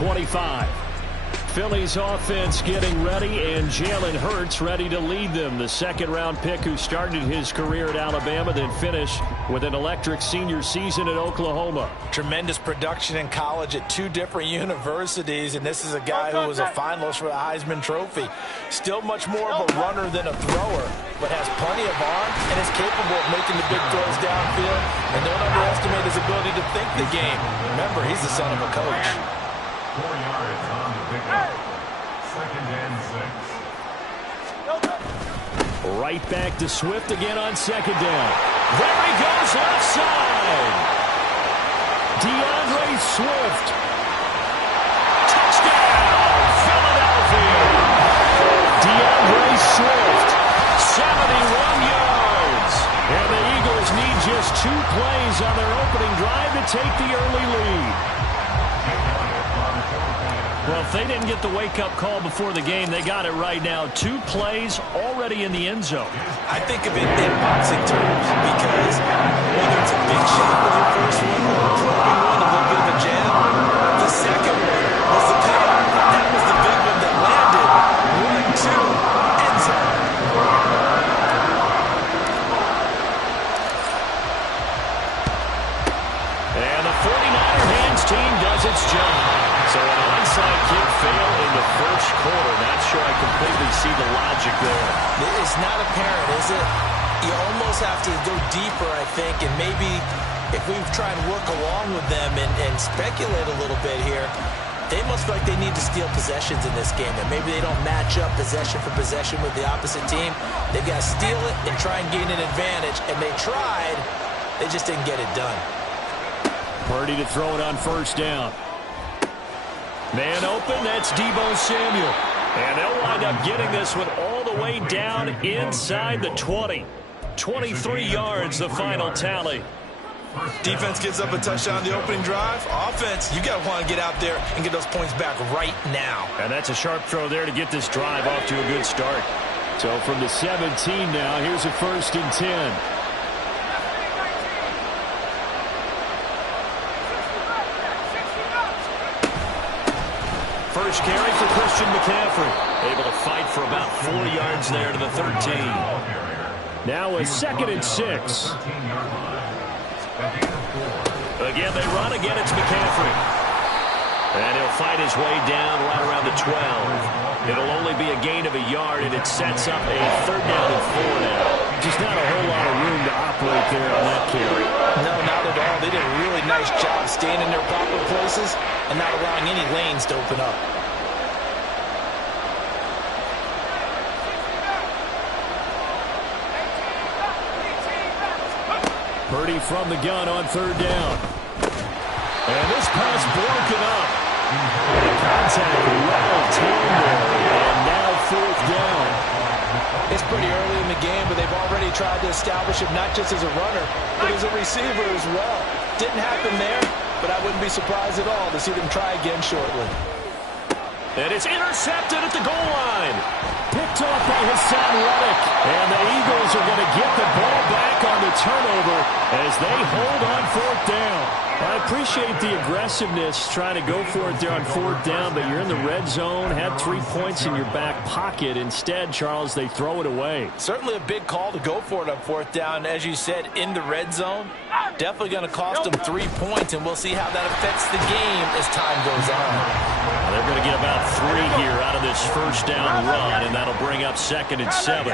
25. Phillies offense getting ready, and Jalen Hurts ready to lead them. The second-round pick who started his career at Alabama, then finished with an electric senior season at Oklahoma. Tremendous production in college at 2 different universities, and this is a guy who was a finalist for the Heisman Trophy. Still much more of a runner than a thrower, but has plenty of arm and is capable of making the big throws downfield. And don't underestimate his ability to think the game. Remember, he's the son of a coach. 4 yards on the pickup. 2nd and 6. Right back to Swift again on 2nd down. There he goes, left side. DeAndre Swift. Touchdown, Philadelphia. DeAndre Swift, 71 yards. And the Eagles need just 2 plays on their opening drive to take the early lead. Well, if they didn't get the wake-up call before the game, they got it right now. 2 plays already in the end zone. I think of it in boxing terms because whether it's a big shot with your first one or a probing one, a little bit of a jab, the second one was the payoff. That was the big one that landed. 1, 2, end zone. And the 49er hands team does its job. So an onside kick failed in the first quarter. Not sure I completely see the logic there. It's not apparent, is it? You almost have to go deeper, I think, and maybe if we try and work along with them and speculate a little bit here, they must feel like they need to steal possessions in this game. That maybe they don't match up possession for possession with the opposite team. They've got to steal it and try and gain an advantage, and they tried. They just didn't get it done. Purdy to throw it on 1st down. Man open, that's Deebo Samuel. And they'll wind up getting this one all the way down inside the 20. 23 yards, the final tally. Defense gives up a touchdown the opening drive. Offense, you got to want to get out there and get those points back right now. And that's a sharp throw there to get this drive off to a good start. So from the 17 now, here's a 1st and 10. First carry for Christian McCaffrey. Able to fight for about 4 yards there to the 13. Now a 2nd and 6. Again, they run. Again, it's McCaffrey. And he'll fight his way down right around the 12. It'll only be a gain of a yard, and it sets up a 3rd down and 4 now. Just not a whole lot of room to operate there on that carry. No, not at all. They did a really nice job staying in their proper places and not allowing any lanes to open up. Purdy from the gun on 3rd down. And this pass broken up. The contact well tender. And now 4th down. It's pretty early in the game, but they've already tried to establish him not just as a runner, but as a receiver as well. Didn't happen there, but I wouldn't be surprised at all to see them try again shortly. And it's intercepted at the goal line. Picked off by Hassan Reddick. And the Eagles are going to get the ball back on the turnover as they hold on 4th down. I appreciate the aggressiveness trying to go for it there on 4th down, but you're in the red zone, had 3 points in your back pocket. Instead, Charles, they throw it away. Certainly a big call to go for it on 4th down. As you said, in the red zone, definitely going to cost them 3 points, and we'll see how that affects the game as time goes on. Well, they're going to get about 3 here out of this 1st down run, and that'll bring up 2nd and 7.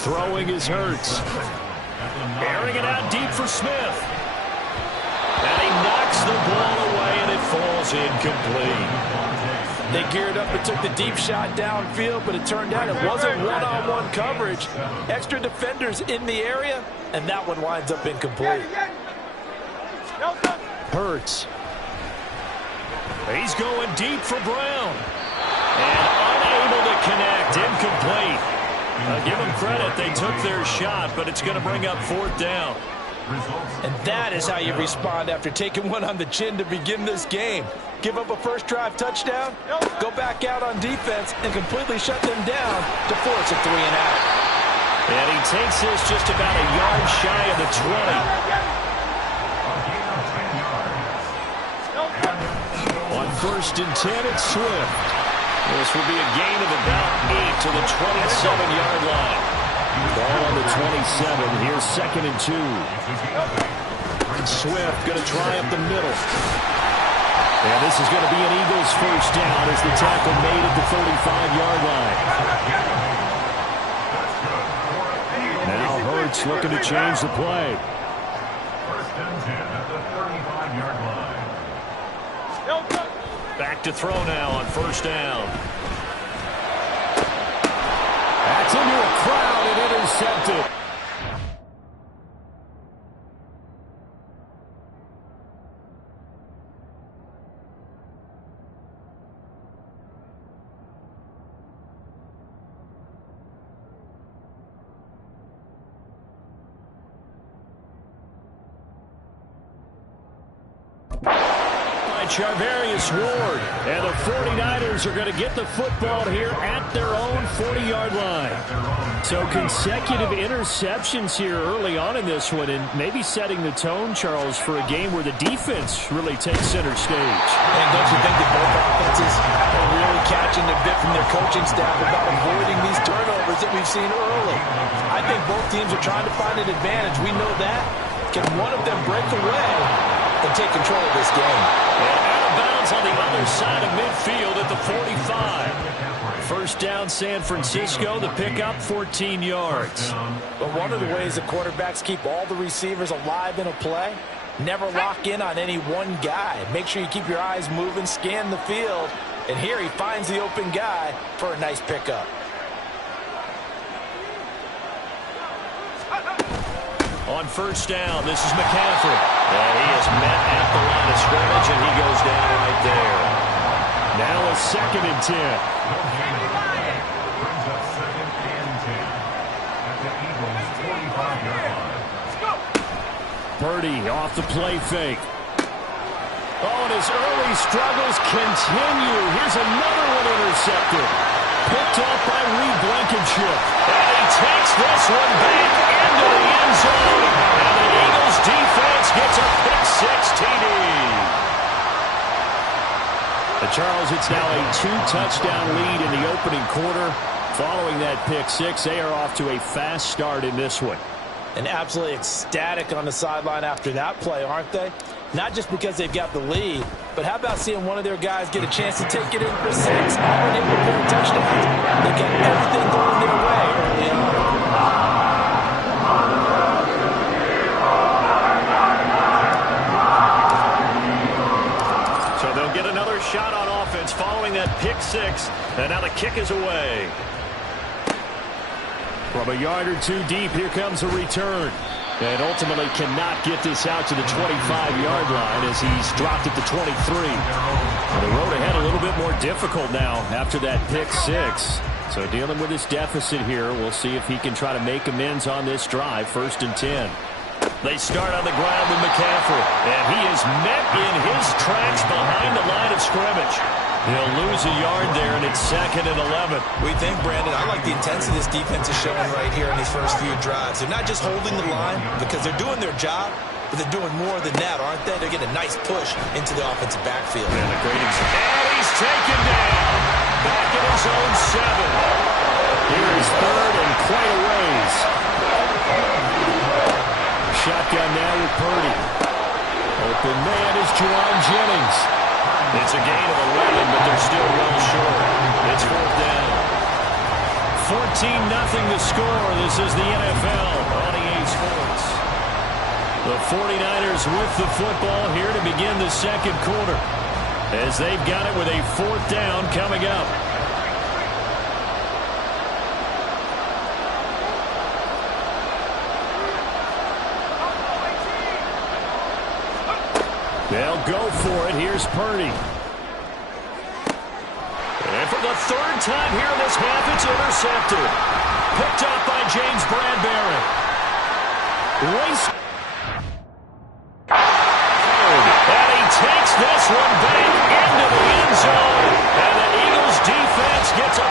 Throwing is Hurts. Airing it out deep for Smith. And he knocks the ball away, and it falls incomplete. They geared up and took the deep shot downfield, but it turned out it wasn't one-on-one coverage. Extra defenders in the area, and that one winds up incomplete. Hurts. He's going deep for Brown. And unable to connect. Incomplete. Give them credit. They took their shot, but it's going to bring up 4th down. And that is how you respond after taking one on the chin to begin this game. Give up a first drive touchdown, go back out on defense, and completely shut them down to force a 3 and out. And he takes this just about a yard shy of the 20. On 1st and 10, it's Swift. This will be a gain of about 8 to the 27-yard line. Ball on the 27. Here's 2nd and 2. Swift going to try up the middle. And this is going to be an Eagles first down as the tackle made at the 35-yard line. Now Hurts looking to change the play. 1st and 10 at the 35-yard line. Back to throw now on 1st down. That's into a crowd and intercepted. Charvarius Ward, and the 49ers are going to get the football here at their own 40-yard line. So consecutive interceptions here early on in this one, and maybe setting the tone, Charles, for a game where the defense really takes center stage. And don't you think that both offenses are really catching a bit from their coaching staff about avoiding these turnovers that we've seen early? I think both teams are trying to find an advantage. We know that. Can one of them break away and take control of this game? And out of bounds on the other side of midfield at the 45. First down, San Francisco. The pickup, 14 yards. But one of the ways that quarterbacks keep all the receivers alive in a play, never lock in on any one guy. Make sure you keep your eyes moving, scan the field. And here he finds the open guy for a nice pickup. On 1st down, this is McCaffrey. And he is met at the line of scrimmage, and he goes down right there. Now a 2nd and 10. Brings up 2nd and 10 at the Eagles' 45-yard line. Purdy off the play fake. Oh, and his early struggles continue. Here's another one intercepted. Picked off by Reed Blankenship. And he takes this one back into the end zone. And the Eagles defense gets a pick-6 TD. Charles, it's now a 2-touchdown lead in the opening quarter. Following that pick-6, they are off to a fast start in this one. And absolutely ecstatic on the sideline after that play, aren't they? Not just because they've got the lead, but how about seeing one of their guys get a chance to take it in for 6 and able to pair touchdowns? They got everything going their way early on. So they'll get another shot on offense following that pick-6, and now the kick is away. From a yard or two deep, here comes a return. And ultimately cannot get this out to the 25-yard line as he's dropped at the 23. The road ahead a little bit more difficult now after that pick-6. So dealing with this deficit here, we'll see if he can try to make amends on this drive. 1st and 10. They start on the ground with McCaffrey, and he is met in his tracks behind the line of scrimmage. He'll lose a yard there, and it's 2nd and 11. We think, Brandon, I like the intensity this defense is showing right here in these first few drives. They're not just holding the line because they're doing their job, but they're doing more than that, aren't they? They're getting a nice push into the offensive backfield. And a great example. And he's taken down back at his own 7. Here is 3rd and quite a ways. Shotgun now with Purdy. Open man is Juwan Jennings. It's a gain of 11, but they're still well short. It's 4th down. 14-0 the score. This is the NFL on EA Sports. The 49ers with the football here to begin the second quarter, as they've got it with a 4th down coming up. They'll go for it. Here's Purdy. And for the 3rd time here in this half, it's intercepted. Picked up by James Bradbury. Race. And he takes this one back into the end zone. And the Eagles defense gets a